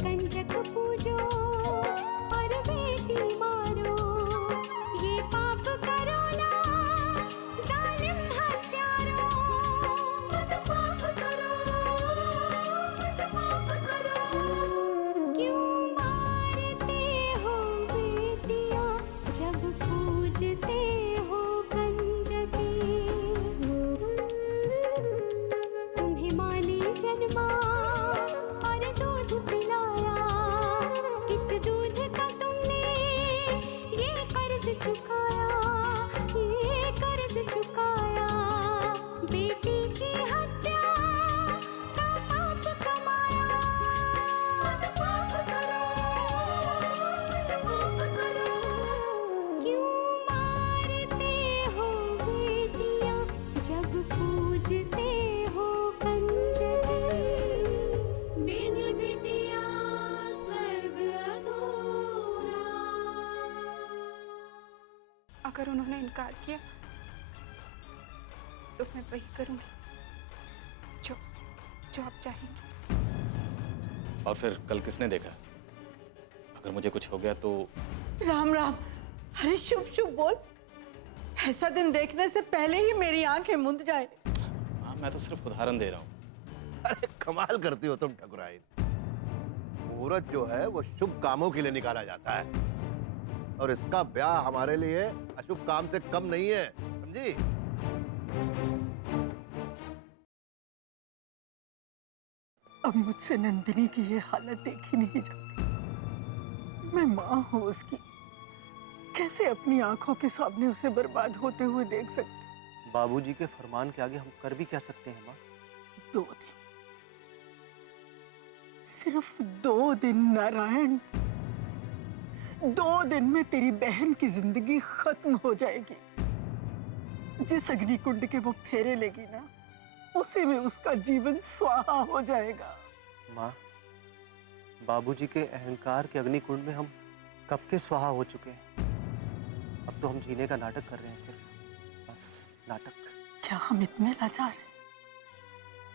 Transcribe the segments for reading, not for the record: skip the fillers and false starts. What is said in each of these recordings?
कंजक पूजो और बेटी मारो, ये पाप करो ना जालिम हत्यारों। मत पाप करो, मत पाप करो। क्यों मारते हो बेटियां जब पूजते हो कंजकी। तुम्हें माँ ने जन्मा और दूध पिलाया, इस दूध का तुमने ये कर्ज चुकाया, ये कर्ज चुकाया। बेटी की हत्या का पाप कमाया। मत पाप करो, मत पाप करो। क्यों मारते हो बेटियां जब पूजते हो कंजकी। बिन बिटिया स्वर्ग अधूरा। अगर उन्होंने इनकार किया तो मैं वही करूंगी जो जो आप चाहेंगे। और फिर कल किसने देखा? अगर मुझे कुछ हो गया तो? राम राम। अरे शुभ शुभ बोल, ऐसा दिन देखने से पहले ही मेरी आंखें मुंद जाए। हाँ, मैं तो सिर्फ उदाहरण दे रहा हूँ। अरे कमाल करती हो तुम ठकुराइन। मुहूर्त जो है वो शुभ कामों के लिए निकाला जाता है, और इसका ब्याह हमारे लिए अशुभ काम से कम नहीं है, समझी? अब मुझसे नंदिनी की ये हालत देखी नहीं जाती। मैं माँ हूँ उसकी, कैसे अपनी आंखों के सामने उसे बर्बाद होते हुए देख सकती। बाबूजी के फरमान के आगे हम कर भी क्या सकते हैं माँ? 2 दिन, सिर्फ 2 दिन नारायण। 2 दिन में तेरी बहन की जिंदगी खत्म हो जाएगी। जिस अग्निकुंड के वो फेरे लेगी ना, उसी में उसका जीवन स्वाहा हो जाएगा। माँ, बाबूजी के अहंकार के अग्निकुंड में हम कब के स्वाहा हो चुके हैं। अब तो हम जीने का नाटक कर रहे हैं, सिर्फ बस नाटक। क्या हम इतने लाचार हैं?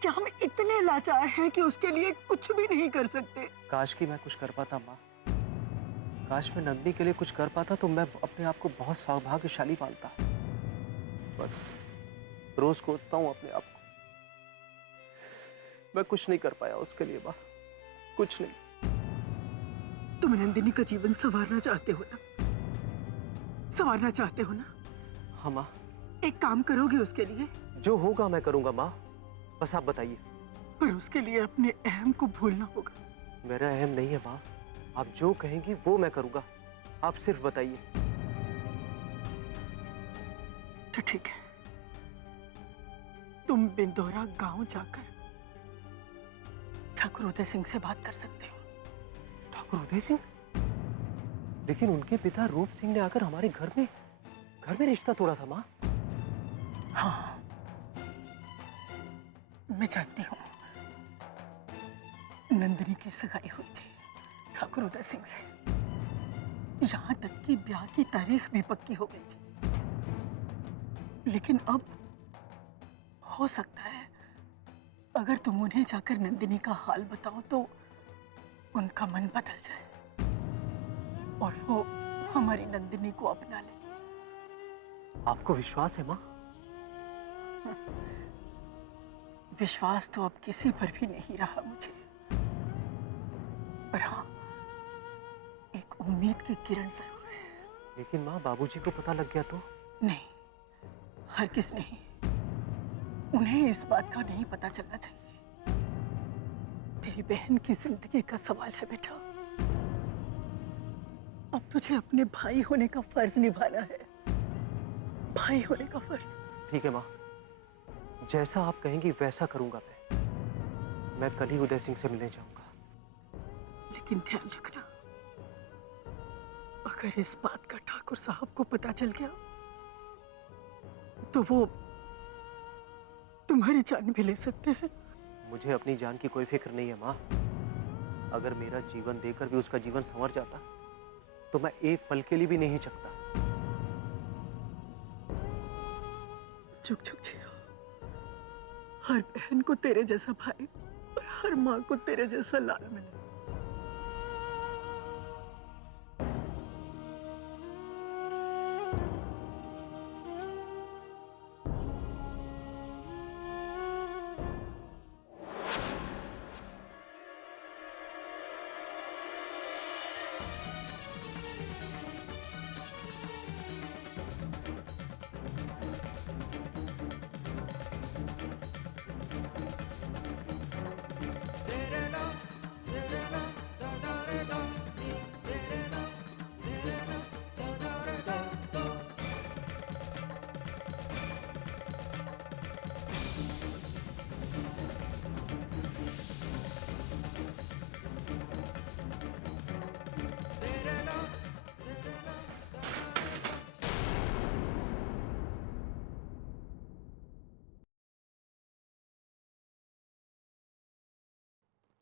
क्या हम इतने लाचार हैं कि उसके लिए कुछ भी नहीं कर सकते? काश कि मैं कुछ कर पाता माँ, काश मैं नंदिनी के लिए कुछ कर पाता तो मैं अपने आप को बहुत सौभाग्यशाली मानता। बस रोज कोसता हूँ अपने आप को। मैं कुछ नहीं कर पाया उसके लिए माँ, कुछ नहीं। तुम नंदिनी का जीवन संवारना चाहते हो ना? संवारना चाहते हो ना? हाँ माँ। एक काम करोगे उसके लिए? जो होगा मैं करूंगा माँ, बस आप बताइए। पर उसके लिए अपने अहम को भूलना होगा। मेरा अहम नहीं है माँ, आप जो कहेंगी वो मैं करूंगा, आप सिर्फ बताइए। तो ठीक है, तुम बिंदोरा गांव जाकर ठाकुर उदय सिंह से बात कर सकते हो। ठाकुर उदय सिंह? लेकिन उनके पिता रूप सिंह ने आकर हमारे घर में रिश्ता तोड़ा था माँ। हाँ, मैं जानती हूँ। नंदिनी की सगाई हुई थी ठाकुर उदय सिंह से, यहां तक कि ब्याह की तारीख भी पक्की हो गई थी। लेकिन अब हो सकता है अगर तुम उन्हें जाकर नंदिनी का हाल बताओ तो उनका मन बदल जाए और वो हमारी नंदिनी को अपना ले। आपको विश्वास है माँ? विश्वास तो अब किसी पर भी नहीं रहा मुझे, पर हाँ, एक उम्मीद की किरण जरूर है। लेकिन माँ, बाबूजी को पता लग गया तो? नहीं, हरगिज़ नहीं। उन्हें इस बात का नहीं पता चलना चाहिए। तेरी बहन की जिंदगी का सवाल है बेटा। अब तुझे अपने भाई होने का फर्ज निभाना है, भाई होने का फर्ज। ठीक है माँ, जैसा आप कहेंगी वैसा करूंगा मैं कल ही उदय सिंह से मिलने जाऊंगा। लेकिन ध्यान रखना, अगर इस बात का ठाकुर साहब को पता चल गया तो वो तुम्हारी जान भी ले सकते हैं। मुझे अपनी जान की कोई फिक्र नहीं है माँ। अगर मेरा जीवन देकर भी उसका जीवन संवर जाता तो मैं एक पल के लिए भी नहीं चकता। झुक झुक जियो। हर बहन को तेरे जैसा भाई और हर माँ को तेरे जैसा लाल मिले।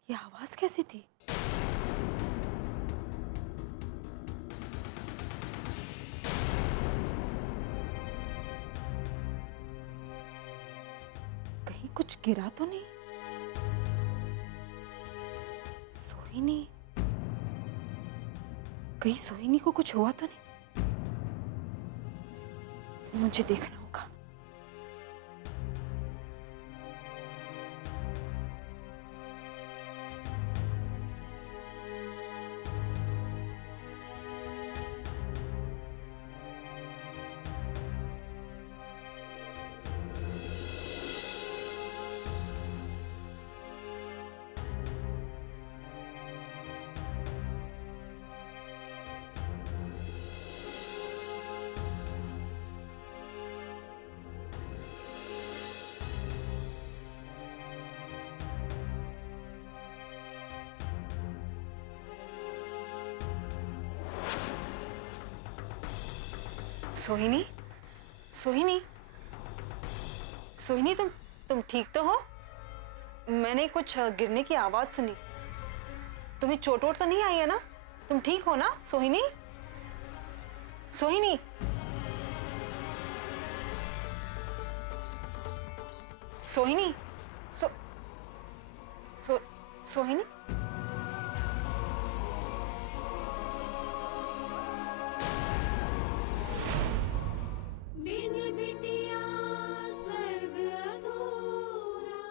ये आवाज कैसी थी? कहीं कुछ गिरा तो नहीं? सोहिनी, कहीं सोहिनी को कुछ हुआ तो नहीं? मुझे देखना होगा। सोहिनी, सोहिनी, सोहिनी, तुम ठीक तो हो? मैंने कुछ गिरने की आवाज सुनी। तुम्हें चोट वोट तो नहीं आई है ना? तुम ठीक हो ना सोहिनी? सोहिनी, सोहिनी, सोहिनी। बिन बिटिया स्वर्ग अधूरा।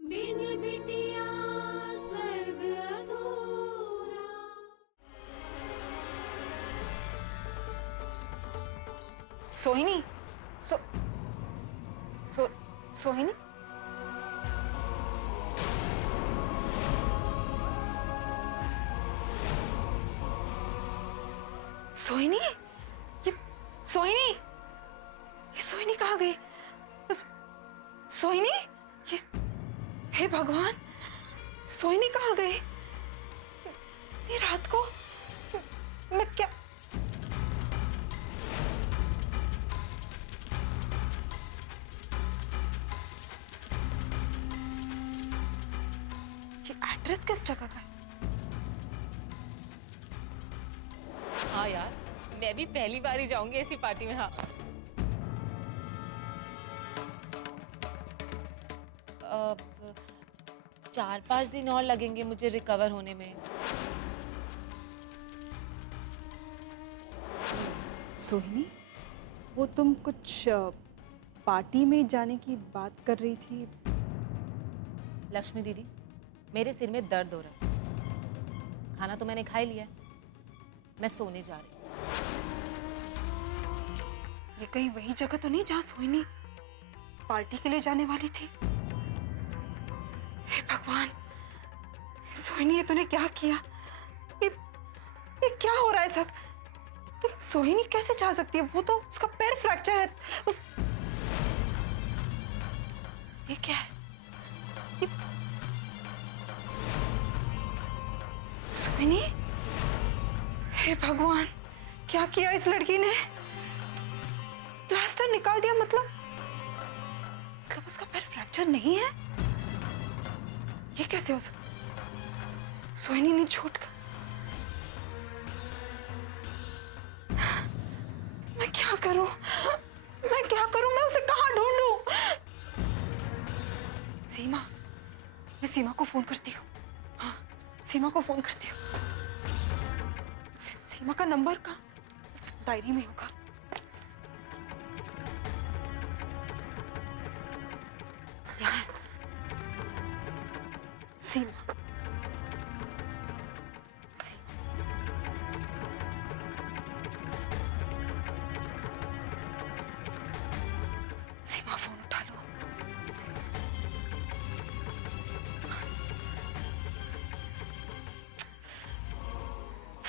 बिन बिटिया स्वर्ग अधूरा। सोहिनी, सोहिनी, सोहिनी, ये सोहिनी, ये सोहिनी कहाँ गई? सोहिनी, ये, हे भगवान, सोहिनी कहाँ गई? ये रात को मैं क्या? ये एड्रेस किस जगह का है? हाँ यार, मैं भी पहली बार ही जाऊंगी ऐसी पार्टी में। हाँ, अब 4-5 दिन और लगेंगे मुझे रिकवर होने में। सोहिनी, वो तुम कुछ पार्टी में जाने की बात कर रही थी। लक्ष्मी दीदी, मेरे सिर में दर्द हो रहा है। खाना तो मैंने खा ही लिया है, मैं सोने जा रही हूँ। ये कहीं वही जगह तो नहीं जहाँ सोहिनी पार्टी के लिए जाने वाली थी? हे भगवान, सोहिनी, ये तूने क्या किया? ये क्या हो रहा है सब? लेकिन सोहिनी कैसे जा सकती है? वो तो, उसका पैर फ्रैक्चर है। ये क्या है? ये... सोहिनी, हे भगवान, क्या किया इस लड़की ने? प्लास्टर निकाल दिया, मतलब उसका पैर फ्रैक्चर नहीं है? ये कैसे हो सकता? सोहिनी ने झूठ का। मैं क्या करूं? मैं क्या करूं? मैं उसे कहां ढूंढूं? सीमा, मैं सीमा को फोन करती हूँ। हाँ, सीमा को फोन करती हूँ। सीमा का नंबर का डायरी में होगा। यहाँ है। सीमा, सीमा, फोन उठा लो।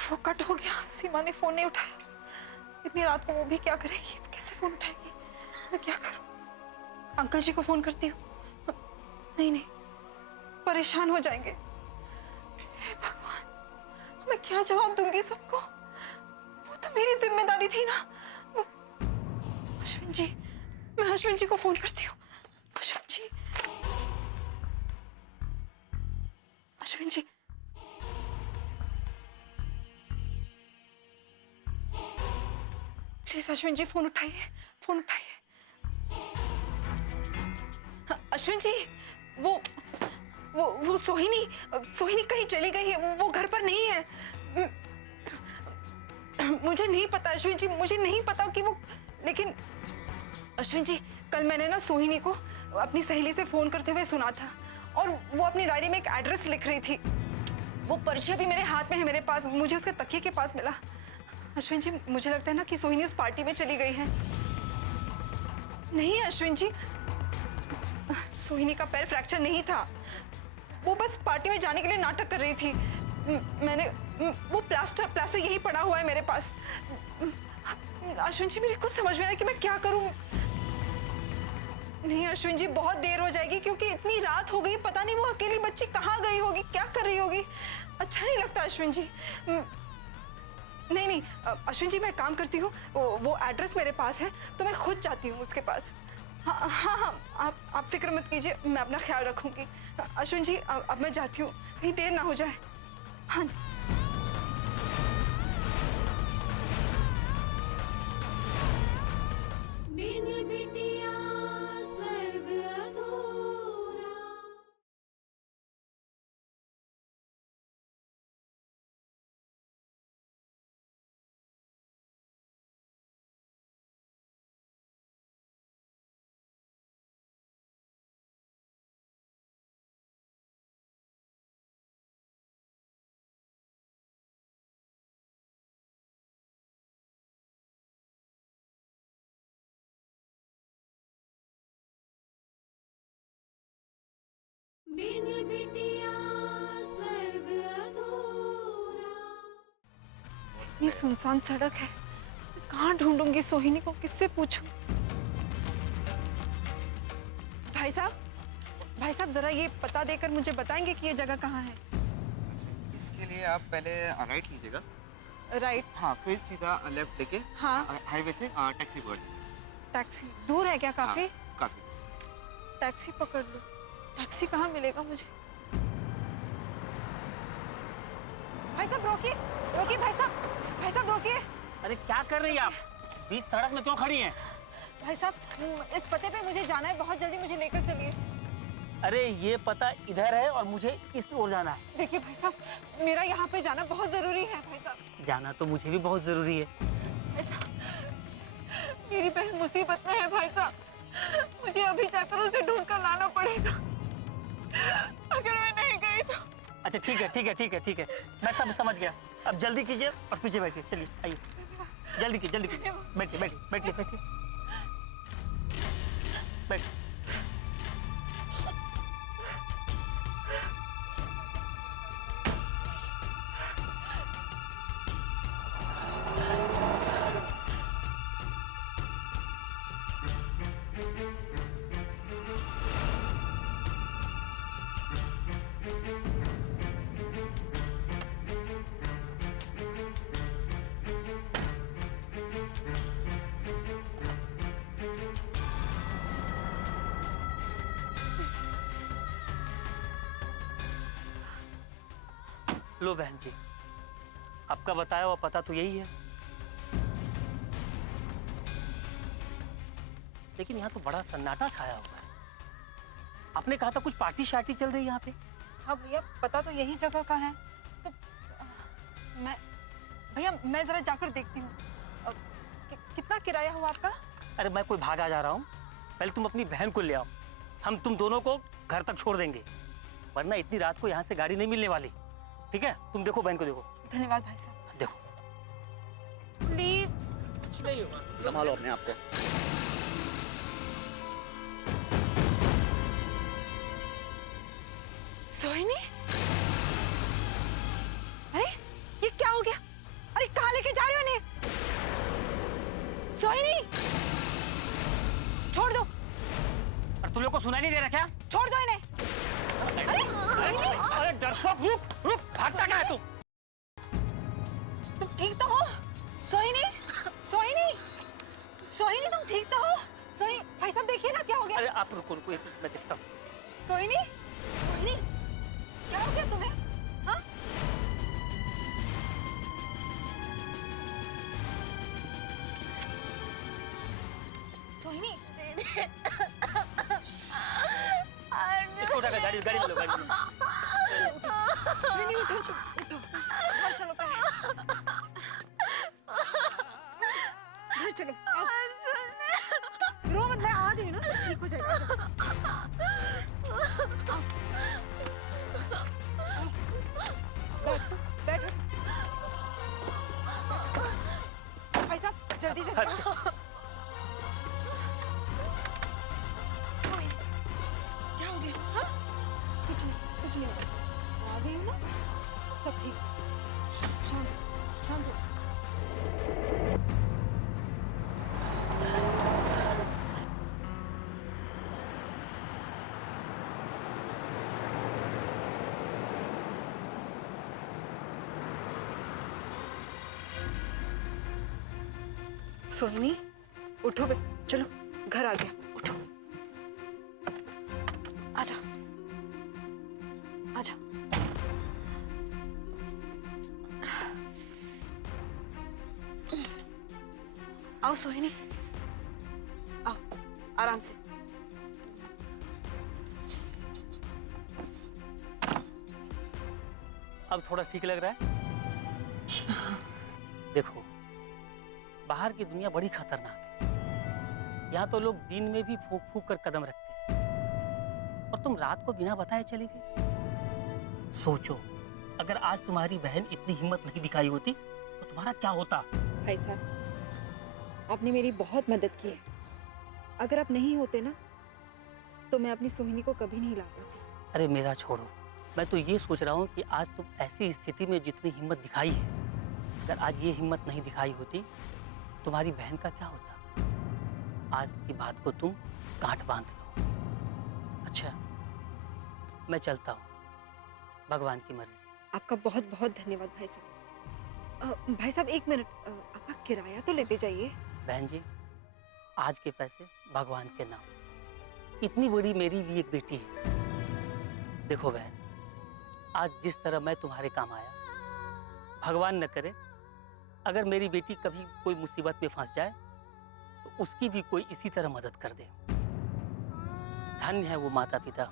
वो कट हो गया, सीमा ने फोन नहीं उठाया। इतनी रात को वो भी क्या करेगी, कैसे फोन उठाएगी? मैं क्या करूं? अंकल जी को फोन करती हूँ। नहीं नहीं, परेशान हो जाएंगे। हे भगवान, मैं क्या जवाब दूंगी सबको? वो तो मेरी जिम्मेदारी थी ना। अश्विन जी, मैं अश्विन जी को फोन करती हूँ। अश्विन जी, अश्विन जी, प्लीज अश्विन जी फोन उठाइए, फोन उठाइए। अश्विन जी, वो सोहिनी कहीं चली गई है, वो घर पर नहीं है। मुझे नहीं पता अश्विन जी, मुझे नहीं पता कि वो, लेकिन अश्विन जी कल मैंने ना सोहिनी को अपनी सहेली से फोन करते हुए सुना था और वो अपनी डायरी में एक एड्रेस लिख रही थी। वो पर्ची अभी मेरे हाथ में है, मेरे पास, मुझे उसके तकिए के पास मिला। अश्विन जी मुझे लगता है ना कि सोहिनी उस पार्टी में चली गई है। नहीं अश्विन जी, सोहिनी का पैर फ्रैक्चर नहीं था, वो बस पार्टी में जाने के लिए नाटक कर रही थी। मैंने वो प्लास्टर यही पड़ा हुआ है मेरे पास। अश्विन जी मेरी कुछ समझ में आ रहा है कि मैं क्या करूं। नहीं अश्विन जी, बहुत देर हो जाएगी क्योंकि इतनी रात हो गई, पता नहीं वो अकेली बच्ची कहाँ गई होगी, क्या कर रही होगी। अच्छा नहीं लगता अश्विन जी। नहीं अश्विन जी, मैं काम करती हूँ, वो एड्रेस मेरे पास है तो मैं खुद जाती हूँ उसके पास। हाँ, आप फिक्र मत कीजिए, मैं अपना ख्याल रखूंगी। अश्विन जी अब मैं जाती हूँ, कहीं देर ना हो जाए। हाँ बिन बिटिया स्वर्ग अधूरा। बिन बिटिया स्वर्ग अधूरा। इतनी सुनसान सड़क है, मैं कहाँ ढूंढूंगी सोहिनी को, किससे पूछूं? भाई साहब जरा ये पता देकर मुझे बताएंगे कि ये जगह कहाँ है? इसके लिए आप पहले राइट लीजिएगा। राइट? हाँ, फिर सीधा लेफ्ट लेके हाँ। हाईवे से टैक्सी पकड़। टैक्सी दूर है क्या काफी? हाँ, काफी। टैक्सी पकड़ लो। टैक्सी कहाँ मिलेगा मुझे? भाई साहब रोकिए, भाई साहब रोकिए। अरे क्या कर रही हैं आप? बीच सड़क में क्यों खड़ी हैं? भाई साहब इस पते पे मुझे जाना है, बहुत जल्दी मुझे लेकर चलिए। अरे ये पता इधर है और मुझे इस ओर जाना है। देखिए भाई साहब, मेरा यहाँ पे जाना बहुत जरूरी है। भाई साहब जाना तो मुझे भी बहुत जरूरी है। भाई साहब, मेरी बहन मुसीबत में है भाई साहब, मुझे अभी जाकर उसे ढूंढ कर लाना पड़ेगा। अगर मैं नहीं गई तो। अच्छा ठीक है, मैं सब समझ गया। अब जल्दी कीजिए और पीछे बैठिए। चलिए आइए, जल्दी कीजिए। बैठिए। लो बहन जी, आपका बताया हुआ पता तो यही है, लेकिन यहाँ तो बड़ा सन्नाटा छाया हुआ है। आपने कहा था कुछ पार्टी शार्टी चल रही है यहाँ पे। हाँ भैया, पता तो यही जगह का है, तो मैं जरा जाकर देखती हूँ। कितना किराया हुआ आपका? अरे मैं कोई भागा जा रहा हूँ, पहले तुम अपनी बहन को ले आओ, हम तुम दोनों को घर तक छोड़ देंगे, वरना इतनी रात को यहाँ से गाड़ी नहीं मिलने वाली। ठीक है, तुम देखो बहन को, देखो। धन्यवाद भाई साहब। देखो प्लीज। कुछ नहीं होगा, संभालो अपने आप को। सोहिनी, अरे ये क्या हो गया? सुनाई नहीं दे रहा क्या? छोड़ दो इन्हें। अरे डरपोक, रुक रुक, भागता क्या है तू? तुम ठीक तो हो सोहिनी? सोहिनी, सोहिनी तुम ठीक तो हो? सोहिनी भाई साहब देखिए ना क्या हो गया। अरे आप रुको रुको, एक मिनट मैं देखता हूँ। सोहिनी, सोहिनी क्या हो गया तुम्हें? हाँ सोहिनी इसको उठा के गाड़ी गाड़ी में लो, गाड़ी में लो। सोहिनी उठो उठो घर चलो पहले घर चलो रो मत मैं आ गई ना ठीक हो जाएगा बैठो भाई साहब जल्दी जल्दी क्या हो गया हाँ कुछ नहीं होगा आ गई हो ना सब ठीक हो जाएगा। शांत हो सोहिनी उठो बे चलो घर आ गया उठो आजा आजा आओ सोहिनी आओ आराम से अब थोड़ा ठीक लग रहा है? देखो, बाहर की दुनिया बड़ी खतरनाक है। यहाँ तो लोग दिन में भी फूंक फूंक कर कदम रखते हैं और तुम रात को बिना बताए चली गई। सोचो, अगर आज तुम्हारी बहन इतनी हिम्मत नहीं दिखाई होती तो तुम्हारा क्या होता? भाई साहब आपने मेरी बहुत मदद की है अगर आप नहीं होते ना तो मैं अपनी सोहिनी को कभी नहीं ला पाती। अरे मेरा छोड़ो, मैं तो ये सोच रहा हूँ कि आज तुम ऐसी स्थिति में जितनी हिम्मत दिखाई है, अगर आज ये हिम्मत नहीं दिखाई होती तुम्हारी बहन का क्या होता? आज की बात को तुम गांठ बांध लो। अच्छा, मैं चलता हूँ, भगवान की मर्जी। आपका बहुत बहुत धन्यवाद भाई साहब। भाई साहब एक मिनट आपका किराया तो लेते जाइए। बहन जी, आज के पैसे भगवान के नाम। इतनी बड़ी मेरी भी एक बेटी है। देखो बहन, आज जिस तरह मैं तुम्हारे काम आया, भगवान न करे अगर मेरी बेटी कभी कोई मुसीबत में फंस जाए तो उसकी भी कोई इसी तरह मदद कर दे। धन्य है वो माता पिता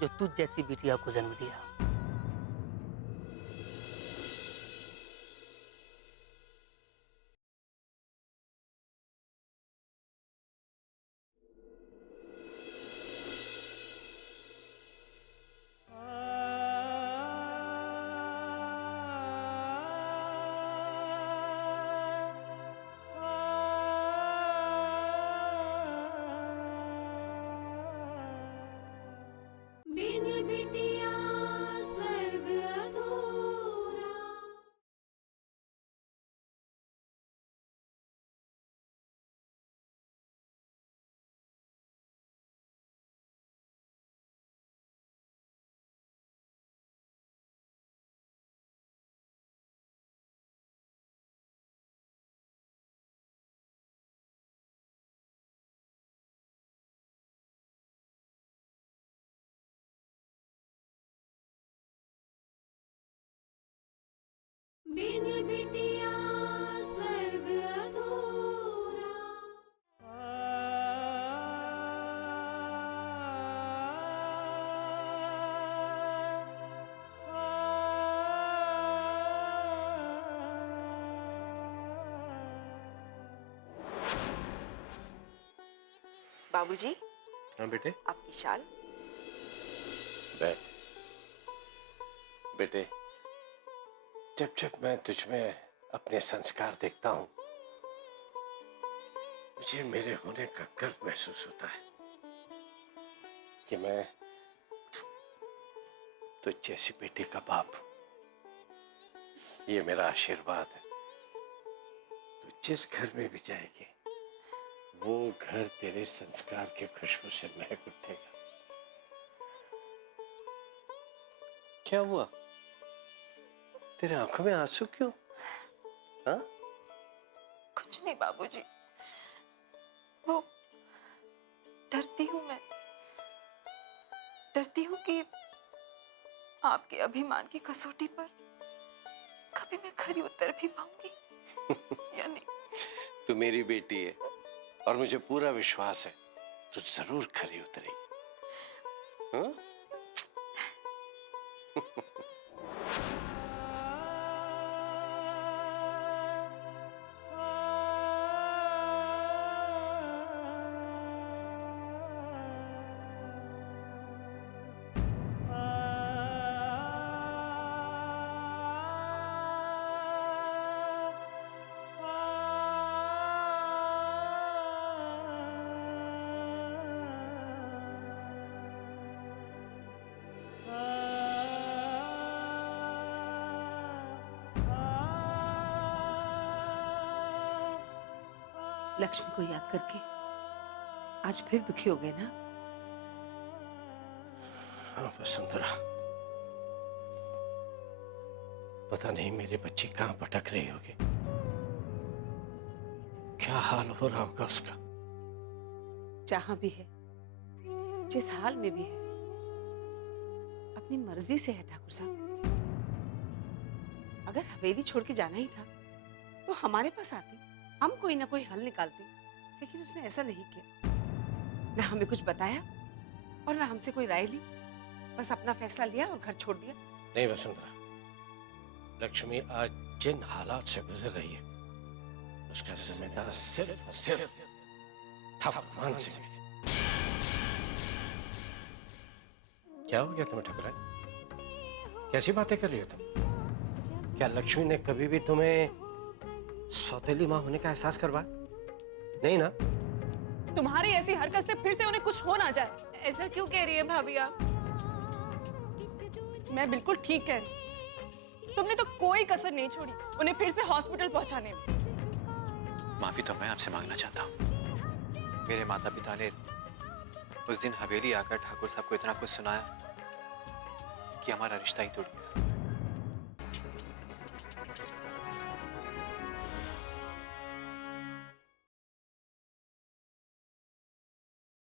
जो तुझ जैसी बिटिया को जन्म दिया। बिन बिटिया स्वर्ग अधूरा। बिन बिटिया स्वर्ग अधूरा। बाबूजी हाँ बेटे आपकी शाल। बैठ बेटे। जब जब मैं तुझ में अपने संस्कार देखता हूं मुझे मेरे होने का गर्व महसूस होता है कि मैं तुझ जैसी बेटी का बाप हूं। ये मेरा आशीर्वाद है। तू जिस घर में भी जाएगी वो घर तेरे संस्कार की खुशबू से महक उठेगा। क्या हुआ? तेरे आंखों में आंसू क्यों? हाँ? कुछ नहीं बाबूजी, वो डरती हूँ मैं, डरती हूँ कि आपके अभिमान की कसौटी पर कभी मैं खरी उतर भी पाऊंगी या नहीं। तू मेरी बेटी है और मुझे पूरा विश्वास है तू जरूर खरी उतरेगी। हाँ? लक्ष्मी को याद करके आज फिर दुखी हो गए ना? हाँ वसुंधरा, पता नहीं मेरी बच्ची कहाँ भटक रही होगी, क्या हाल हो रहा होगा उसका। जहां भी है, जिस हाल में भी है, अपनी मर्जी से है ठाकुर साहब। अगर हवेली छोड़ के जाना ही था तो हमारे पास आती, हम कोई ना कोई हल निकालते, लेकिन उसने ऐसा नहीं किया। ना हमें कुछ बताया और ना हमसे कोई राय ली, बस अपना फैसला लिया और घर छोड़ दिया। नहीं वसुंधरा, लक्ष्मी आज जिन हालात से गुजर रही है उसका जिम्मेदार सिर्फ और सिर्फ ठाकुर मान सिंह है। क्या हो गया तुम्हें ठाकुर? कैसी बातें कर रही हो तुम? क्या लक्ष्मी ने कभी भी तुम्हें सौतेली माँ होने का एहसास करवाया? नहीं ना? तुम्हारी ऐसी हरकत से फिर से उन्हें कुछ हो ना जाए। ऐसा क्यों कह रही है भाभी आप? मैं बिल्कुल ठीक कह रही। तुमने तो कोई कसर नहीं छोड़ी उन्हें फिर से हॉस्पिटल पहुंचाने में। माफी तो मैं आपसे मांगना चाहता हूँ। मेरे माता पिता ने उस दिन हवेली आकर ठाकुर साहब को इतना कुछ सुनाया कि हमारा रिश्ता ही टूट गया।